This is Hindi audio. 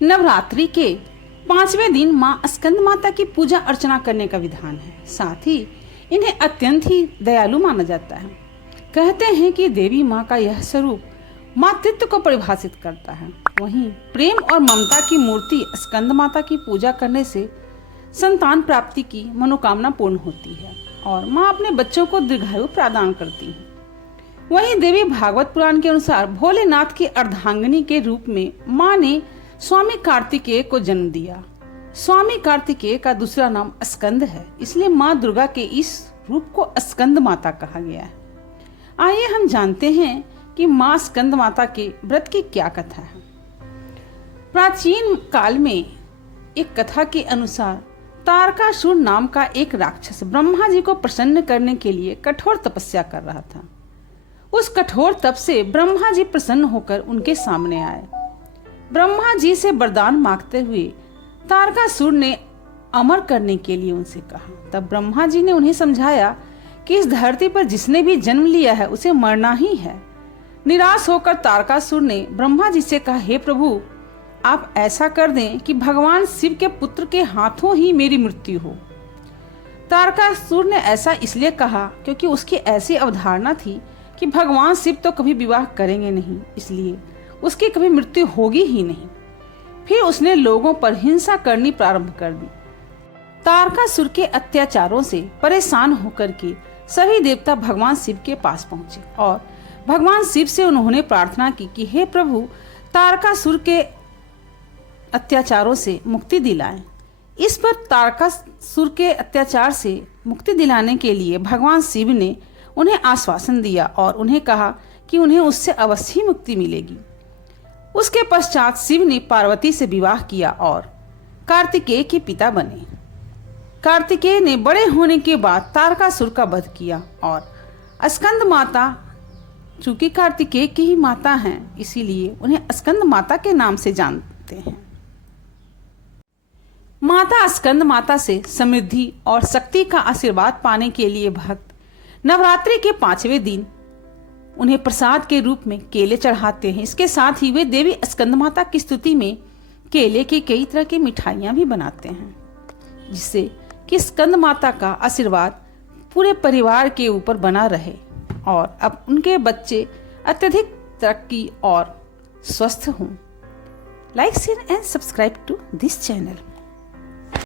नवरात्रि के 5वें दिन माँ स्कंद माता की पूजा अर्चना करने का विधान है। साथ ही इन्हें अत्यंत ही दयालु माना जाता है। कहते हैं कि देवी माँ का यह स्वरूप मातृत्व को परिभाषित करता है। वहीं प्रेम और ममता की मूर्ति स्कंद माता की पूजा करने से संतान प्राप्ति की मनोकामना पूर्ण होती है और माँ अपने बच्चों को दीर्घायु प्रदान करती है। वहीं देवी भागवत पुराण के अनुसार भोलेनाथ की अर्धांगिनी के रूप में माँ ने स्वामी कार्तिकेय को जन्म दिया। स्वामी कार्तिकेय का दूसरा नाम स्कंद है, इसलिए माँ दुर्गा के इस रूप को स्कंद माता कहा गया है। आइए हम जानते हैं कि माँ स्कंद माता के व्रत की क्या कथा है। प्राचीन काल में एक कथा के अनुसार तारकासुर नाम का एक राक्षस ब्रह्मा जी को प्रसन्न करने के लिए कठोर तपस्या कर रहा था। उस कठोर तप से ब्रह्मा जी प्रसन्न होकर उनके सामने आए। ब्रह्मा जी से वरदान मांगते हुए तारकासुर ने अमर करने के लिए उनसे कहा। तब ब्रह्मा जी ने उन्हें समझाया कि इस धरती पर जिसने भी जन्म लिया है उसे मरना ही है। निराश होकर तारकासुर ने ब्रह्मा जी से कहा, हे प्रभु, आप ऐसा कर दें कि भगवान शिव के पुत्र के हाथों ही मेरी मृत्यु हो। तारकासुर ने ऐसा इसलिए कहा क्योंकि उसकी ऐसी अवधारणा थी कि भगवान शिव तो कभी विवाह करेंगे नहीं, इसलिए उसकी कभी मृत्यु होगी ही नहीं। फिर उसने लोगों पर हिंसा करनी प्रारंभ कर दी। तारकासुर के अत्याचारों से परेशान होकर के सभी देवता भगवान शिव के पास पहुंचे और भगवान शिव से उन्होंने प्रार्थना की कि हे प्रभु, तारकासुर के अत्याचारों से मुक्ति दिलाएं। इस पर तारकासुर के अत्याचार से मुक्ति दिलाने के लिए भगवान शिव ने उन्हें आश्वासन दिया और उन्हें कहा कि उन्हें उससे अवश्य मुक्ति मिलेगी। उसके पश्चात शिव ने पार्वती से विवाह किया और कार्तिकेय के पिता बने। कार्तिकेय ने बड़े होने के बाद तारकासुर का वध किया और स्कंद माता, चूंकि कार्तिकेय की ही माता हैं, इसीलिए उन्हें स्कंद माता के नाम से जानते हैं। माता स्कंद माता से समृद्धि और शक्ति का आशीर्वाद पाने के लिए भक्त नवरात्रि के 5वें दिन उन्हें प्रसाद के रूप में केले चढ़ाते हैं। इसके साथ ही वे देवी स्कंद माता की स्तुति में केले की कई तरह की मिठाइयां भी बनाते हैं, जिससे कि स्कंद माता का आशीर्वाद पूरे परिवार के ऊपर बना रहे और अब उनके बच्चे अत्यधिक तरक्की और स्वस्थ हों। Like, share and subscribe to this channel.